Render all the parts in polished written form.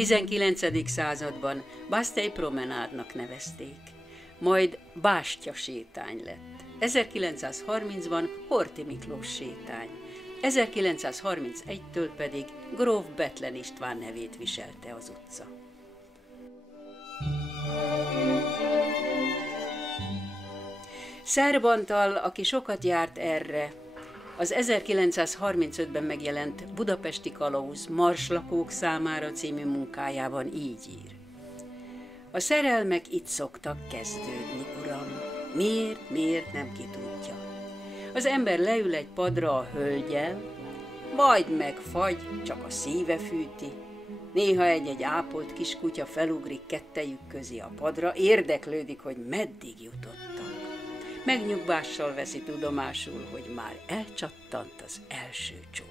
19. században Bastei promenádnak nevezték, majd Bástya sétány lett. 1930-ban Horthy Miklós sétány, 1931-től pedig gróf Bethlen István nevét viselte az utca. Szerb Antal, aki sokat járt erre, az 1935-ben megjelent Budapesti kalauz Marslakók számára című munkájában így ír. A szerelmek itt szoktak kezdődni, uram, miért nem ki tudja. Az ember leül egy padra a hölgyel, majd megfagy, csak a szíve fűti. Néha egy-egy ápolt kis kutya felugrik kettejük közé a padra, érdeklődik, hogy meddig jutottak. Megnyugvással veszi tudomásul, hogy már elcsattant az első csók.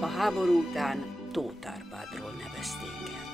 A háború után Tóth Árpádról nevezték el.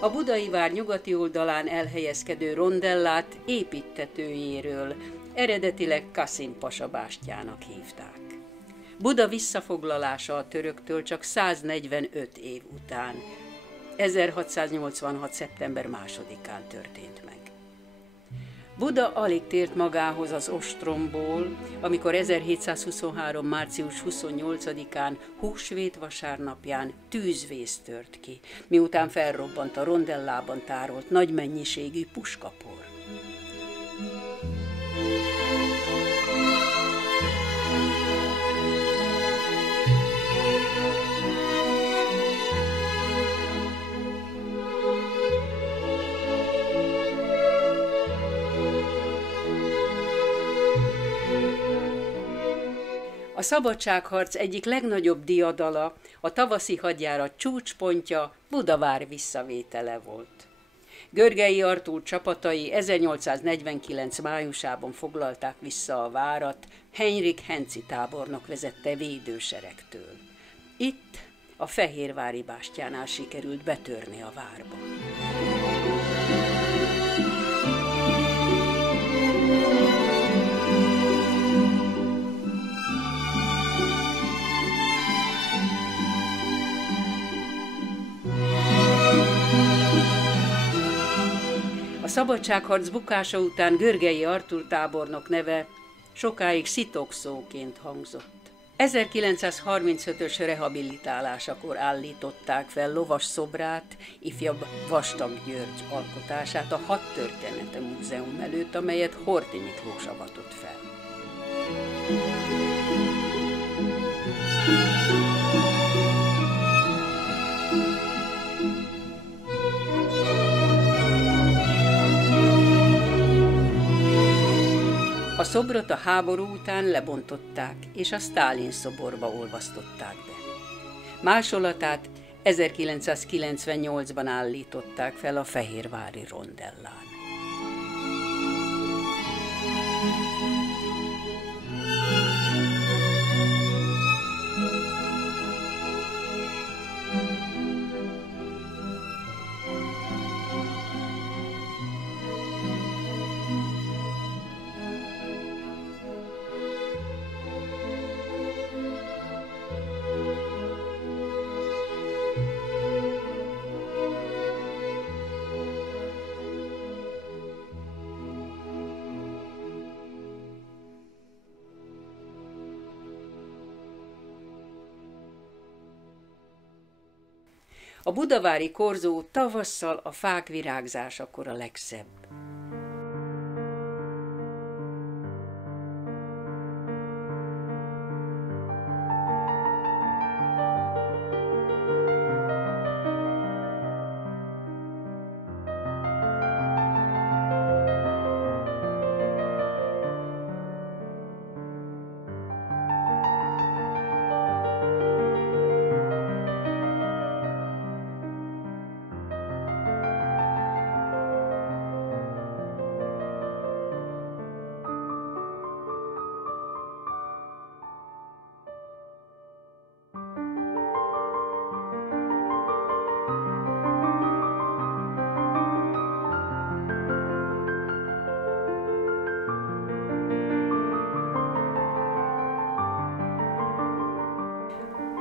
A Budai vár nyugati oldalán elhelyezkedő rondellát építtetőjéről eredetileg Kasim pasa bástyának hívták. Buda visszafoglalása a töröktől csak 145 év után, 1686. szeptember 2-án történt meg. Buda alig tért magához az ostromból, amikor 1723. március 28-án, húsvét vasárnapján tűzvész tört ki, miután felrobbant a rondellában tárolt nagy mennyiségű puskapor. A szabadságharc egyik legnagyobb diadala, a tavaszi hadjárat csúcspontja Budavár visszavétele volt. Görgei Artúr csapatai 1849. májusában foglalták vissza a várat Henrik Henczy tábornok vezette védőseregtől. Itt a Fehérvári bástyánál sikerült betörni a várba. A szabadságharc bukása után Görgei Artúr tábornok neve sokáig szitokszóként hangzott. 1935-ös rehabilitálásakor állították fel lovas szobrát, ifjabb Vastag György alkotását a Hadtörténete Múzeum előtt, amelyet Horthy Miklós avatott fel. A szobrot a háború után lebontották, és a Sztálin szoborba olvasztották be. Másolatát 1998-ban állították fel a Fehérvári Rondellán. A budavári korzó tavasszal a fák virágzásakor a legszebb.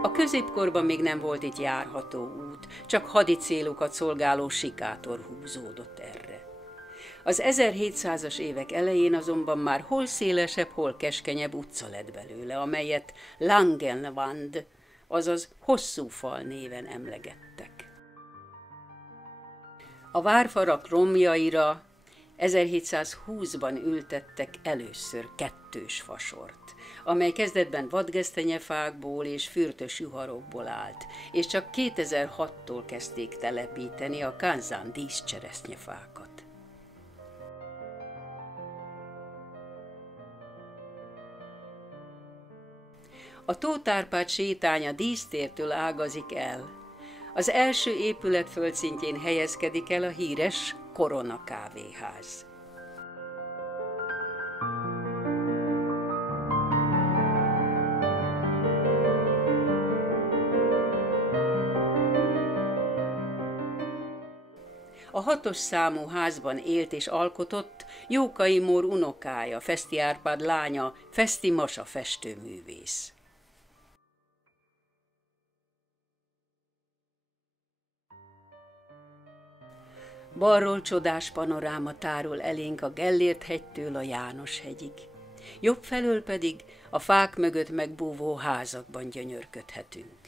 A középkorban még nem volt itt járható út, csak hadi célokat szolgáló sikátor húzódott erre. Az 1700-as évek elején azonban már hol szélesebb, hol keskenyebb utca lett belőle, amelyet Langenwand, azaz hosszú fal néven emlegettek. A várfalak romjaira 1720-ban ültettek először kettős fasort, amely kezdetben vadgesztenyefákból és fürtös juharokból állt, és csak 2006-tól kezdték telepíteni a Kanzán díszcseresznyefákat. A Tóth Árpád sétány a dísztértől ágazik el. Az első épület földszintjén helyezkedik el a híres Korona kávéház. A 6. számú házban élt és alkotott Jókai Mór unokája, Feszti Árpád lánya, Feszti Masa festőművész. Balról csodás panoráma tárul elénk a Gellért-hegytől a János-hegyig, jobb felől pedig a fák mögött megbúvó házakban gyönyörködhetünk.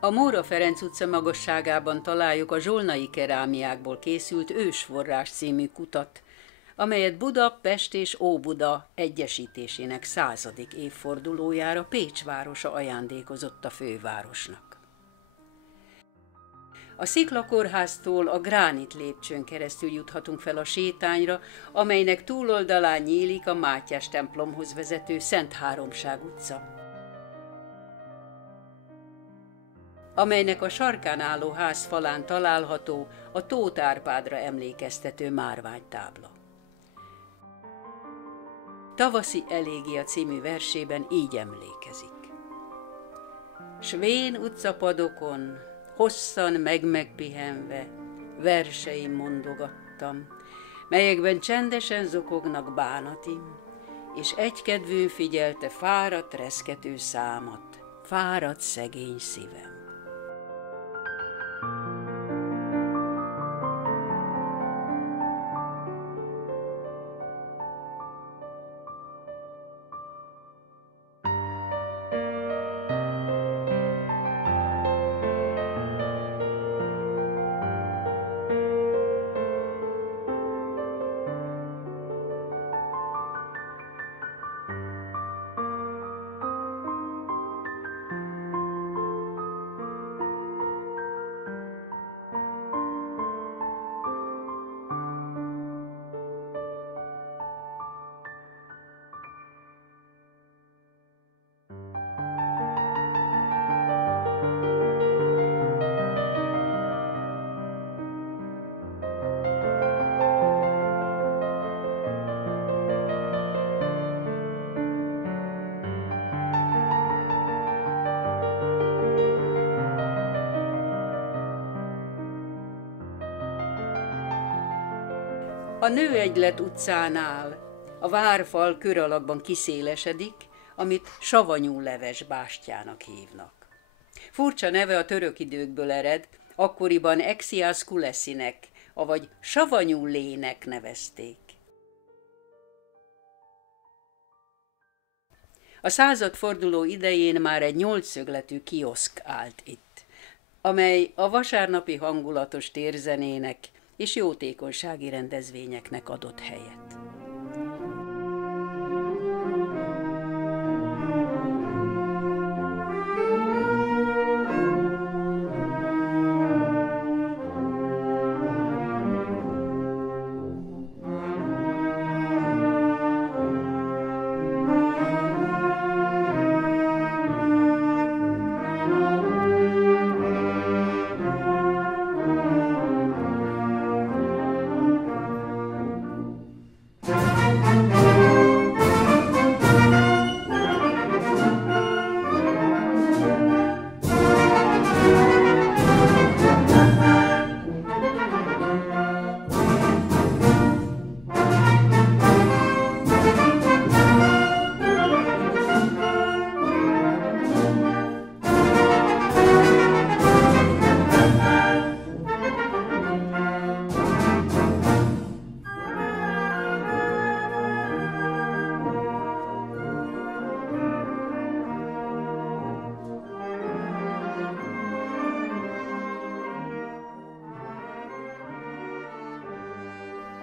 A Móra Ferenc utca magasságában találjuk a zsolnai kerámiákból készült Ősforrás című kutat, amelyet Buda, Pest és Óbuda egyesítésének 100. évfordulójára Pécs városa ajándékozott a fővárosnak. A Sziklakórháztól a Gránit lépcsőn keresztül juthatunk fel a sétányra, amelynek túloldalán nyílik a Mátyás templomhoz vezető Szent Háromság utca, amelynek a sarkán álló ház falán található a Tóth Árpádra emlékeztető márványtábla. Tavaszi elégia című versében így emlékezik. S vén utcapadokon, hosszan megpihenve, verseim mondogattam, melyekben csendesen zokognak bánatim, és egykedvűn figyelte fáradt reszkető számat, fáradt szegény szívem. A Nőegylet utcánál a várfal kör alakban kiszélesedik, amit savanyú leves bástyának hívnak. Furcsa neve a török időkből ered, akkoriban Exias Kuleszinek, avagy savanyú lének nevezték. A századforduló idején már egy 8-szögletű kioszk állt itt, amely a vasárnapi hangulatos térzenének és jótékonysági rendezvényeknek adott helyet.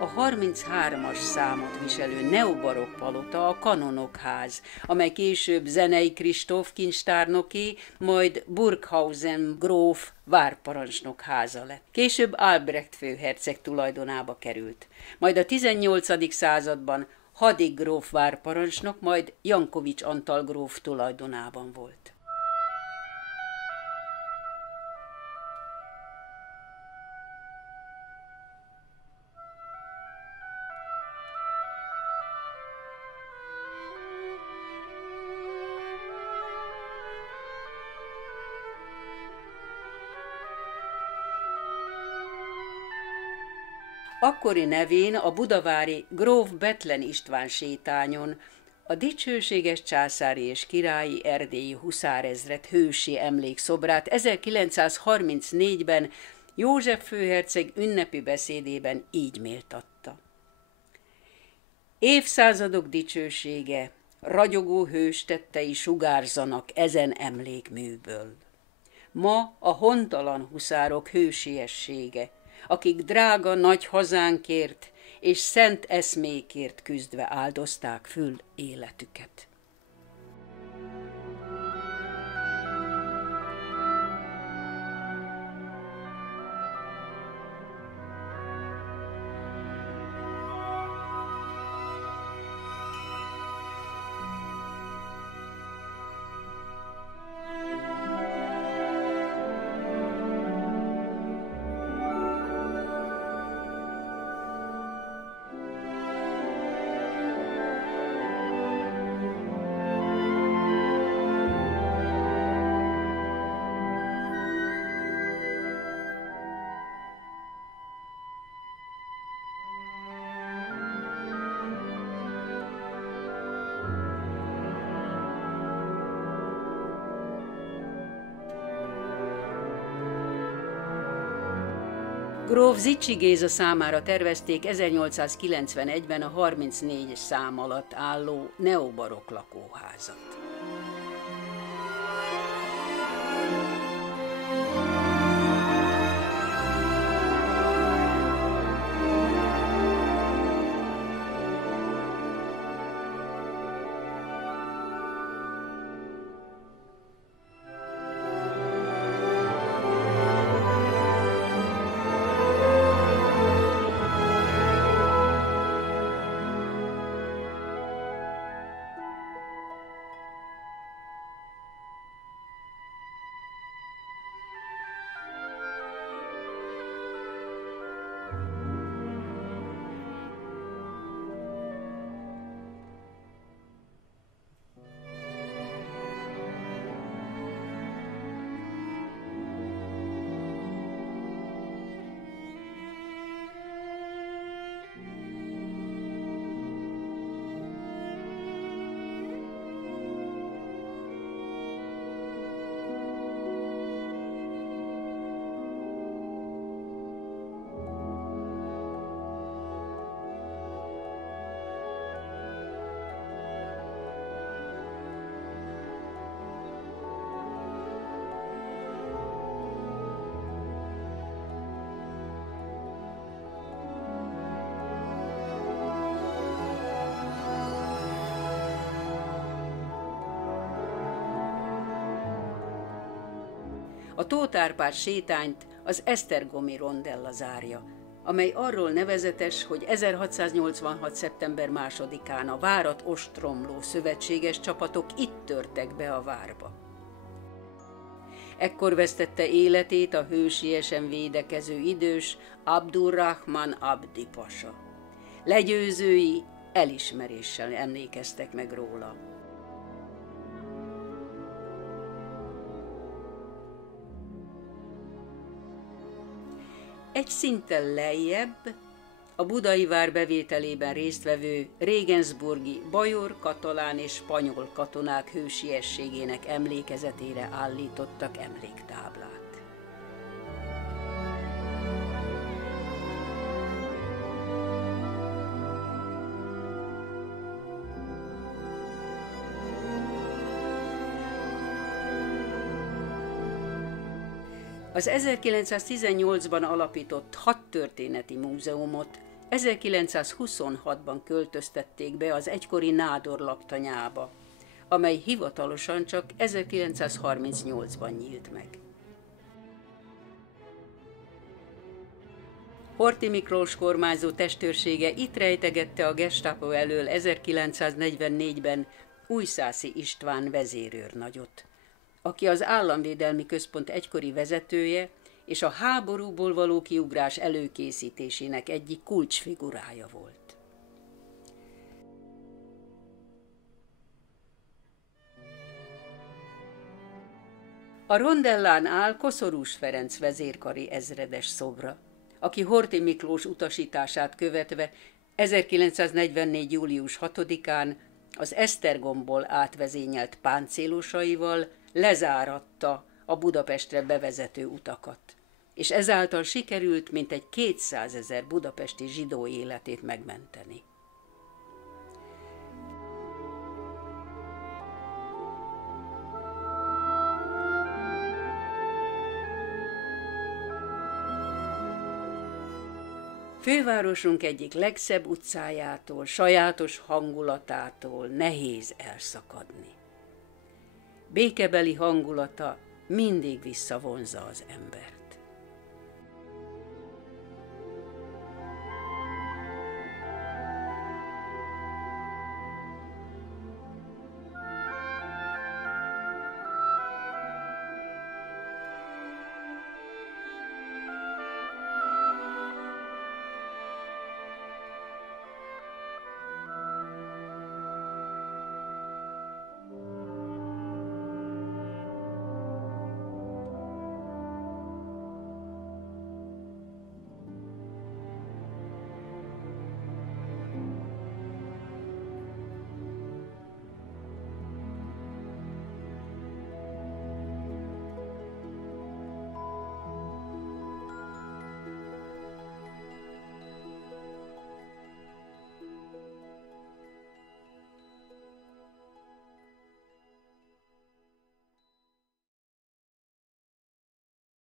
A 33-as számot viselő neobarokk palota a Kanonokház, amely később Zenei Kristóf kincstárnoké, majd Burghausen gróf várparancsnok háza lett. Később Albrecht főherceg tulajdonába került. Majd a 18. században Hadik gróf várparancsnok, majd Jankovics Antal gróf tulajdonában volt. Akkori nevén a budavári gróf Bethlen István sétányon a dicsőséges császári és királyi erdélyi huszárezred hősi emlékszobrát 1934-ben József főherceg ünnepi beszédében így méltatta. Évszázadok dicsősége, ragyogó hőstettei sugárzanak ezen emlékműből. Ma a hontalan huszárok hősiessége, akik drága nagy hazánkért és szent eszmékért küzdve áldozták föl életüket. Gróf Zichy Géza számára tervezték 1891-ben a 34 szám alatt álló neobarokk lakóházat. A Tóth Árpád sétányt az esztergomi rondella zárja, amely arról nevezetes, hogy 1686. szeptember 2-án a várat ostromló szövetséges csapatok itt törtek be a várba. Ekkor vesztette életét a hősiesen védekező idős Abdurrahman Abdi pasa. Legyőzői elismeréssel emlékeztek meg róla. Egy szinttel lejjebb a budai vár bevételében résztvevő regensburgi bajor, katalán és spanyol katonák hősiességének emlékezetére állítottak emléktáblát. Az 1918-ban alapított hadtörténeti múzeumot 1926-ban költöztették be az egykori nádor laktanyába, amely hivatalosan csak 1938-ban nyílt meg. Horthy Miklós kormányzó testőrsége itt rejtegette a Gestapo elől 1944-ben Újszászi István vezérőrnagyot, aki az Államvédelmi Központ egykori vezetője és a háborúból való kiugrás előkészítésének egyik kulcsfigurája volt. A rondellán áll Koszorús Ferenc vezérkari ezredes szobra, aki Horthy Miklós utasítását követve 1944. július 6-án az Esztergomból átvezényelt páncélosaival lezáratta a Budapestre bevezető utakat, és ezáltal sikerült mintegy 200 000 budapesti zsidó életét megmenteni. Fővárosunk egyik legszebb utcájától, sajátos hangulatától nehéz elszakadni. Békebeli hangulata mindig visszavonzza az embert.